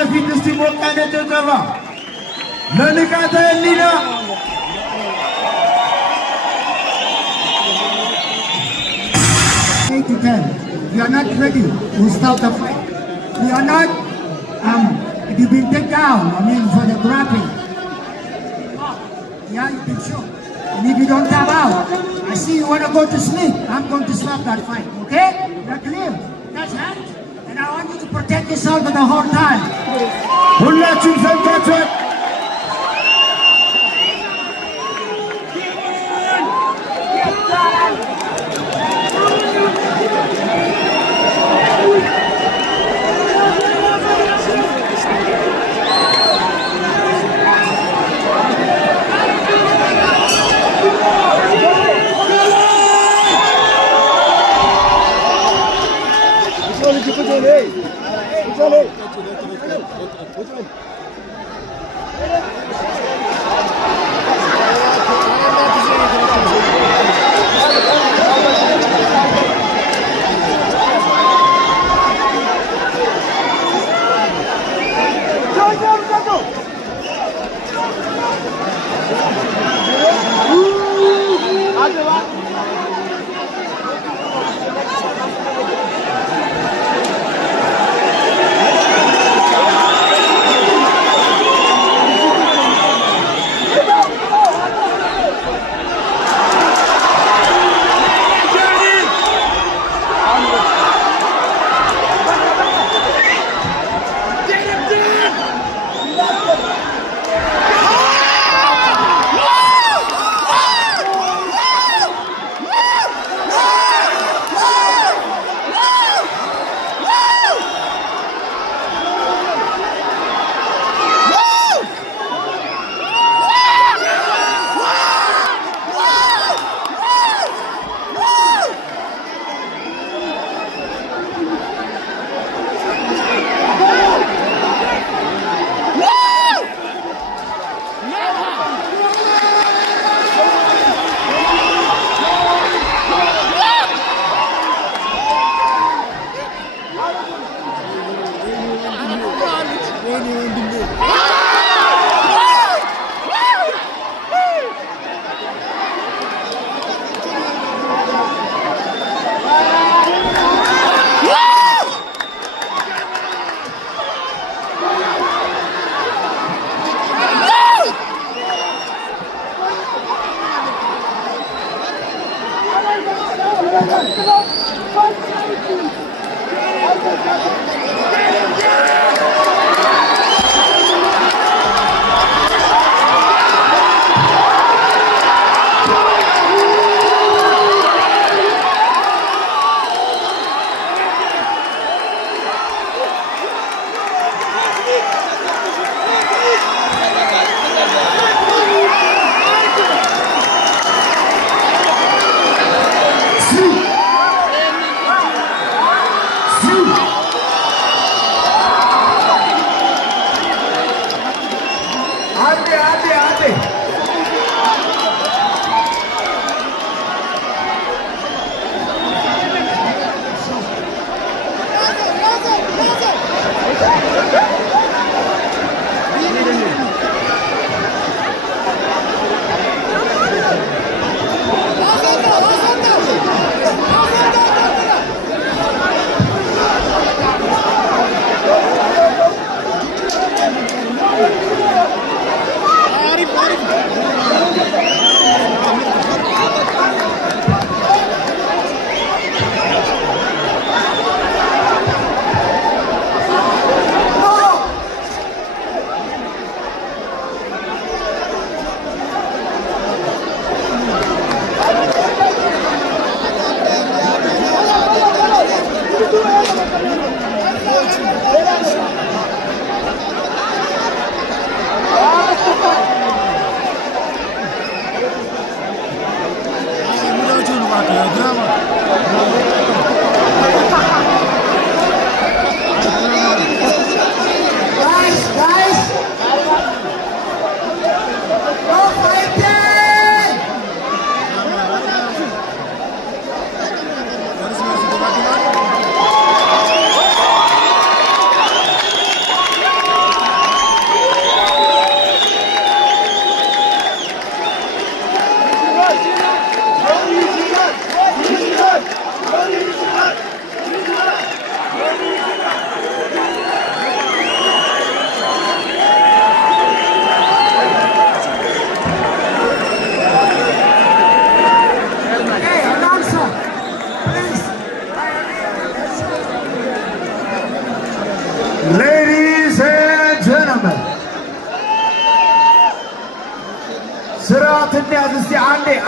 በፊት እስቲ ሞቅ ያለ ጭብጨባ ለንቃተ ህሊና። 8 to 10. We are not ready to start the fight. We are not, if you've been taken down, for the grappling. Yeah, you've been shot. And if you don't tap out, I see you want to go to sleep. I'm going to stop that fight, okay? You're clear. That's it. And I want you to protect yourself the whole time. ሁላችሁም ሰምታችኋል።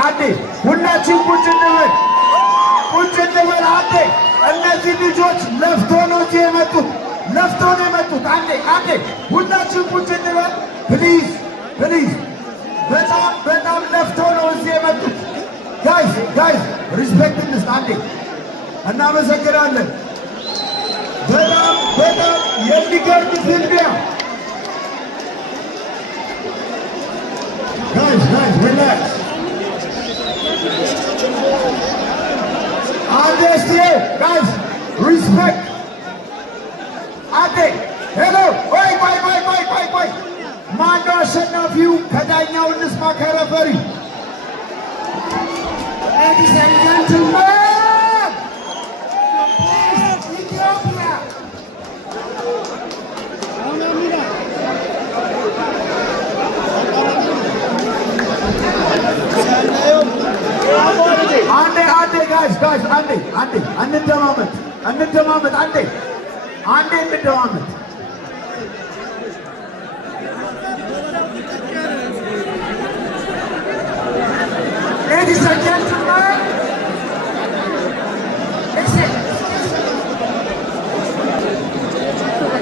አንዴ ሁላችን ቁጭ እንበል አንዴ። እነዚህ ልጆች ለፍቶ ነው እዚህ የመጡት፣ ለፍቶ ነው የመጡት። አንዴ ሁላችን ቁጭ እንበል ፕሊዝ። በጣም ለፍቶ ነው እዚህ የመጡት። ጋይስ ሪስፔክት እንስጥ አንዴ። እናመሰግናለን። በጣም የሚገርም ፊልሚያ። ጋይስ ሪላክስ አንዴ እስቲ ጋይስ ሪስፔክት አንዴ። ሄሎ ቆይ ማነው አሸናፊው? ከዳኛው እንስማ ከረፈሪ። Ladies and gentlemen, please, Ethiopia. አንዴ ጋይስ አንዴ እንደማመጥ አንዴ እንደማመጥ። Ladies and gentlemen, listen.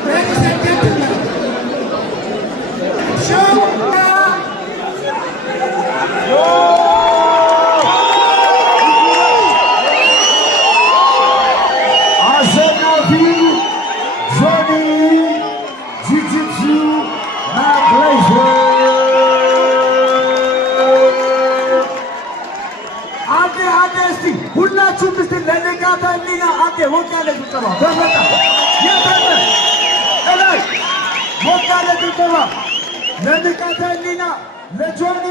Ladies and gentlemen, show አሸናፊው ጆኒ ጂጂትሱ ናግሌሽን። አንዴ እስቲ ሁላችሁም እስቲ ለንቃተ ህሊና አንዴ ሞቅ ያለ ጭብጨባ በፈጣ የታለ እላይ ሞቅ ያለ ጭብጨባ ለንቃተ ህሊና ለጆኒ።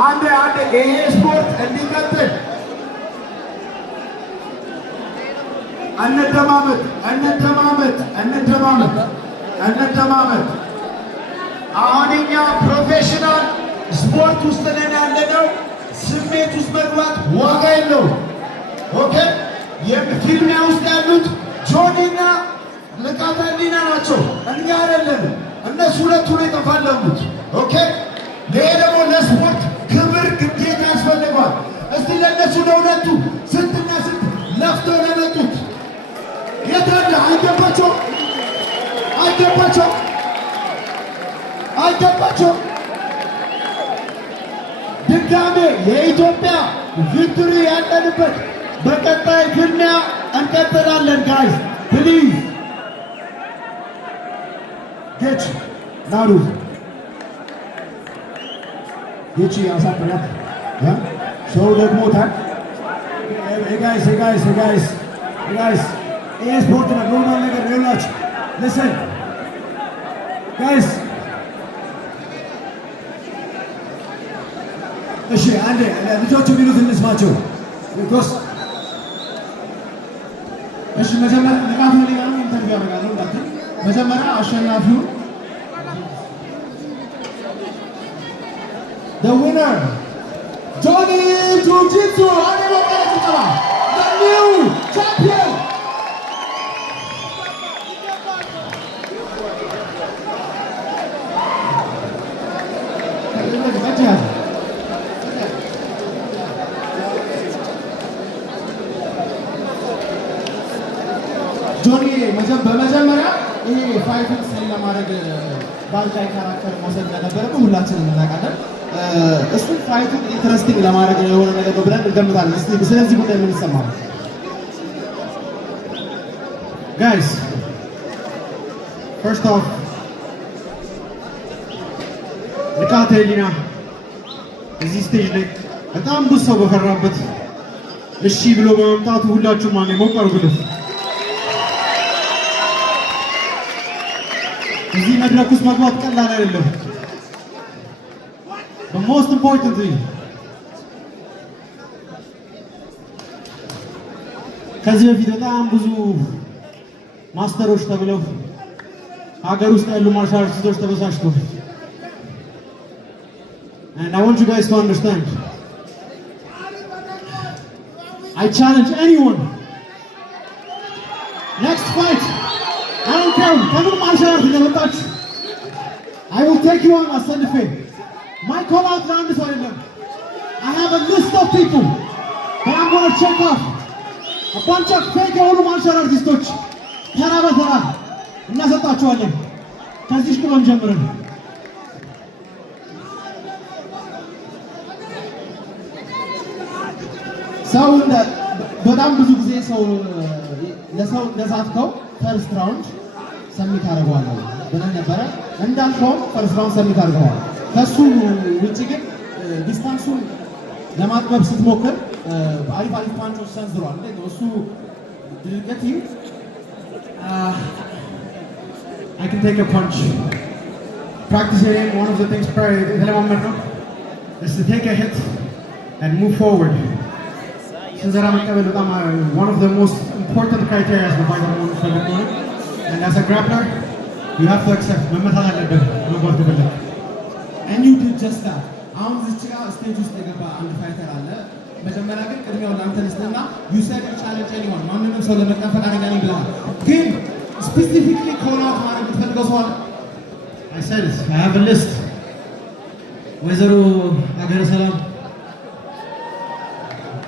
አንዴ ይሄ ስፖርት እንዲቀጥል እንደማመጥ። አሁን እኛ ፕሮፌሽናል ስፖርት ውስጥ ነን ያለነው። ስሜት ውስጥ መግባት ዋጋ የለውም። ኦኬ ፊልሚያ ውስጥ ያሉት ጆኒና ንቃተ ህሊና ናቸው፣ እኛ አይደለንም። እነሱ ሁለቱ ነው የተፋለሙት። ኦኬ ይሄ ደግሞ ለስፖርት ክብር ግዴታ ያስፈልገዋል። እስቲ ለእነሱ ለሁለቱ ስንትና ስንት ለፍተው ለመጡት የታለ አይገባቸው። ድጋሜ የኢትዮጵያ ቪክቶሪ ያለንበት በቀጣይ ፍልሚያ እንቀጥላለን። ጋይስ ፕሊዝ ጌች ናሩ ጌች ያሳጥራት ሰው ደግሞታል። ጋይስ ይሄ ስፖርት ነው፣ ኖርማል ነገር ይኸውላችሁ። ሊስን ጋይስ እሺ አንዴ ልጆቹ የሚሉት እንስማቸው። እሺ መጀመሪያ ንቃተ ህሊና ኢንተርቪው ያደርጋለሁ። እንዳትል መጀመሪያ አሸናፊው the winner ጆኒ ጂጂትሱ አንዴ ወጣ ጭብጨባ the new champion ጆኒ በመጀመሪያ ይሄ ፋይቱን ስለ ለማድረግ ባልዳይ ካራክተር መውሰድ እንደነበረብህ ሁላችንም እናውቃለን። እሱን ፋይቱን ኢንትረስቲንግ ለማድረግ የሆነ ነገር ነው ብለን እንገምታለን። እስቲ ስለዚህ ጉዳይ ምን ይሰማል? ጋይስ ፈርስት ኦፍ ንቃተ ህሊና እዚህ ስቴጅ ላይ በጣም ብዙ ሰው በፈራበት እሺ ብሎ በመምጣቱ ሁላችሁም ማን ሞቅ አድርጉት። እዚህ መድረክ ውስጥ መግባት ቀላል አይደለም። The most important thing ከዚህ በፊት በጣም ብዙ ማስተሮች ተብለው ሀገር ውስጥ ያሉ ማርሻል አርቲስቶች ተበሳጭተው and I want you guys to understand I challenge anyone Okay, ከምን ማርሻል እንደመጣችሁ I will take you on አሰልፌ my call out ለአንድ ሰው አይደለም. I have a list of people that I'm going to check off. A bunch of fake የሆኑ ማርሻል አርቲስቶች ተራ በተራ እናሰጣችኋለን። ከዚህ ሽኩሎን ጀምረን ሰው በጣም ብዙ ጊዜ ሰው ለሰው ለዛትከው ፈርስት ራውንድ ሰሚት አደርገዋለሁ ብለን ነበረ። እንዳልከው ፈርስት ራውንድ ሰሚት አድርገዋል። ከሱ ውጪ ግን ዲስታንሱን ለማጥበብ ስትሞክር አሪፍ ፓንቾች ሰንዝሯል። እሱ ድርገት I can take a punch. Practicing one of the things is to take a hit and move forward. One of the most important criteria as and as a grappler, you have to accept. And you did just that. Stage you said you challenge anyone. Specifically call out I said it. I have a list. ወይዘሮ ሀገረ ሰላም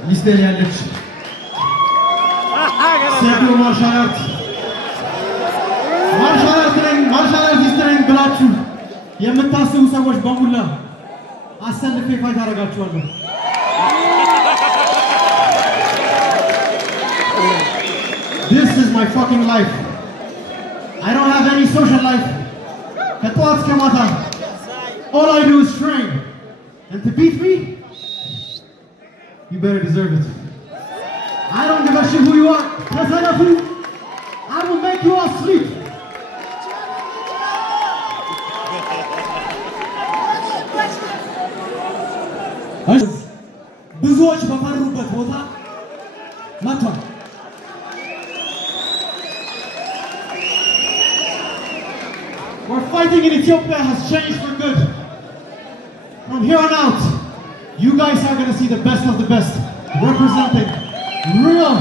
ሚስቴር ያለች ሴቶ ማርሻል አርቲስት ነኝ ብላችሁ የምታስቡ ሰዎች በሙላ አሰልፌ ፋይት አደርጋችኋለሁ። This is my fucking life. I don't have any social life. ከጠዋት እስከ ማታ all I do is train. And to beat me, you better deserve it. I don't give a shit who you are. I will make you all sleep. ብዙዎች በፈሩበት ቦታ መጥቷል። We're fighting in Ethiopia has changed for good. From here on out, you guys are going to see the best of the best representing real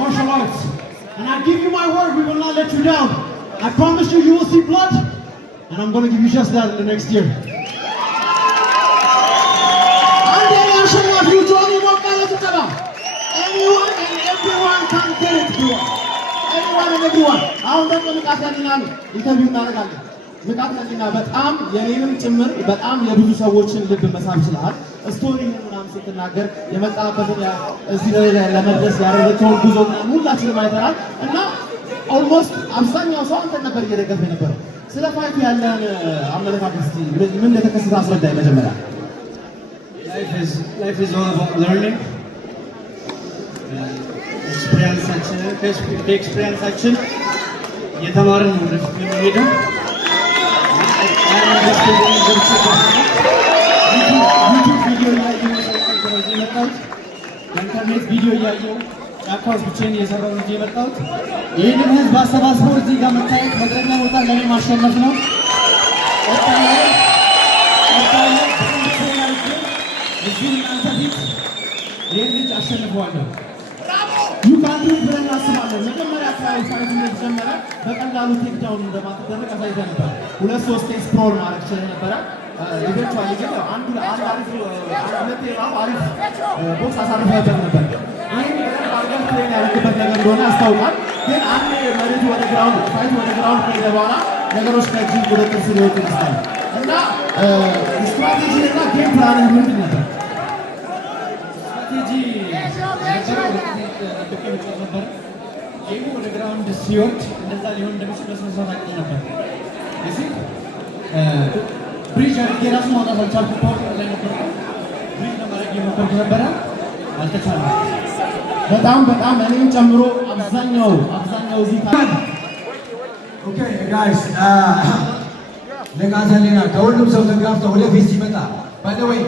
martial arts. And I give you my word, we will not let you down. I promise you, you will see blood, and I'm going to give you just that in the next year. Anyone and everyone can get it, bro. Anyone and everyone. ምቃትና በጣም የኔንም ጭምር በጣም የብዙ ሰዎችን ልብ መሳብ ይችላል። ስቶሪውን ምናምን ስትናገር የመጣበትን እዚህ ላይ ለመድረስ ያደረገውን ጉዞ ሁላችንም አይተናል እና ኦልሞስት አብዛኛው ሰው አንተ ነበር እየደገፈ የነበረው። ስለ ፋይቱ ያለን አመለካከት እስቲ ምን እንደተከሰተ አስረዳኝ መጀመሪያ። Life is all about learning. ኤክስፒሪየንሳችን የተማርን ነው ወደፊት የምንሄደው። ኢንተርኔት ቪዲዮ እያየሁ ጫካ ውስጥ ብቻዬን እየሰራሁ ነው የመጣሁት። ይህንን ህዝብ አሰባስበው እዚህ ጋር መታየት መድረክ ላይ መውጣት ለእኔ ማሸነፍ ነው። እዚህ እናንተ ፊት ይህን ልጅ አሸንፈዋለሁ። ዩካንዱ ብለን እናስባለን። መጀመሪያ አካባቢ ፋይቱ እንደተጀመረ በቀላሉ ቴክዳውን እንደማትደረግ አሳይተህ ነበር። 2-3 ስፕሮል ማድረግ ችለህ ነበረ። ኢቨንቹዋሊ ግን አንድ አሪፍ ቦክስ አሳርፈህበት ነበር። ይህን አርገን ትሬን ያደረግበት ነገር እንደሆነ ያስታውቃል። ግን አንድ መሬቱ ወደ ግራውንድ ፋይቱ ወደ ግራውንድ ከሄደ በኋላ ነገሮች ከእጅ ቁጥጥር ስር ሊወጡ ይመስላል እና ስትራቴጂ እና ጌም ፕላን ምንድን ነበር? ስትራቴጂ ነበር ጌሙ ወደ ግራውንድ ሲወርድ እንደዛ ሊሆን እንደሚችል በስነስርዓት አውቄ ነበር። እዚህ ብሪጅ አድርጌ ራሱ ማውጣት አልቻልኩም። ፓወር ላይ ነበር ብሪጅ ለማድረግ የሞከርኩ ነበረ፣ አልተቻለም። በጣም እኔም ጨምሮ አብዛኛው እዚህ ኦኬ ጋይስ ለጋዛሌና ከሁሉም ሰው ተጋፍተው ወደፊት ሲመጣ ባይዘወይ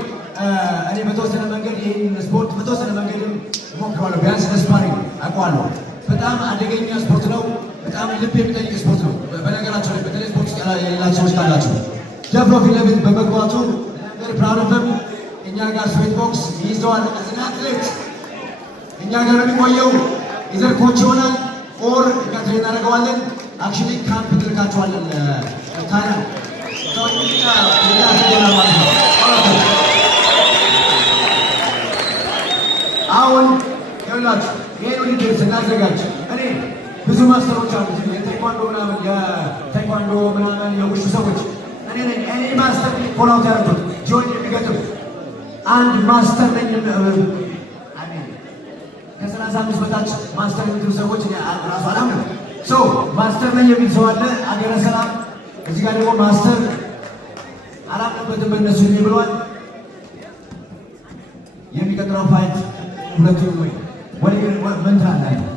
እኔ በተወሰነ መንገድ ይህን ስፖርት በተወሰነ መንገድም እሞክረዋለሁ። ቢያንስ ለስፓሪንግ አውቀዋለሁ። በጣም አደገኛ ስፖርት ነው። በጣም ልብ የሚጠይቅ ስፖርት ነው። በነገራቸው ላይ በተለይ ስፖርት ውስጥ የሌላቸው ሰዎች ካላቸው ደፍሮ ፊት ለፊት በመግባቱ ፕራውድ ኦፍ ሂም። እኛ ጋር ስዌት ቦክስ ይይዘዋል አዝና አትሌት እኛ ጋር የሚቆየው ኢዘር ኮች ይሆናል ኦር እኛ ትሬን እናደርገዋለን። አክቹዋሊ ካምፕ ትልካቸዋለን ታይላንድ አሁን ይኸውላችሁ ይሄን ውድድር ስናዘጋጅ እኔ ብዙ ማስተሮች አሉ የቴኳንዶ ምናምን የውሹ ሰዎች እኔ ማስተር ኮላውት ያደረጉት ጆይን የሚገጥም አንድ ማስተር ነኝ ከ35 በታች ማስተር የሚሉ ሰዎች ራሱ አላምንም ማስተር ነኝ የሚል ሰው አለ አገረ ሰላም እዚህ ጋር ደግሞ ማስተር አላምንበትም በእነሱ ብለዋል የሚቀጥለው ፋይት ሁለቱ ወይ ምን ትላለህ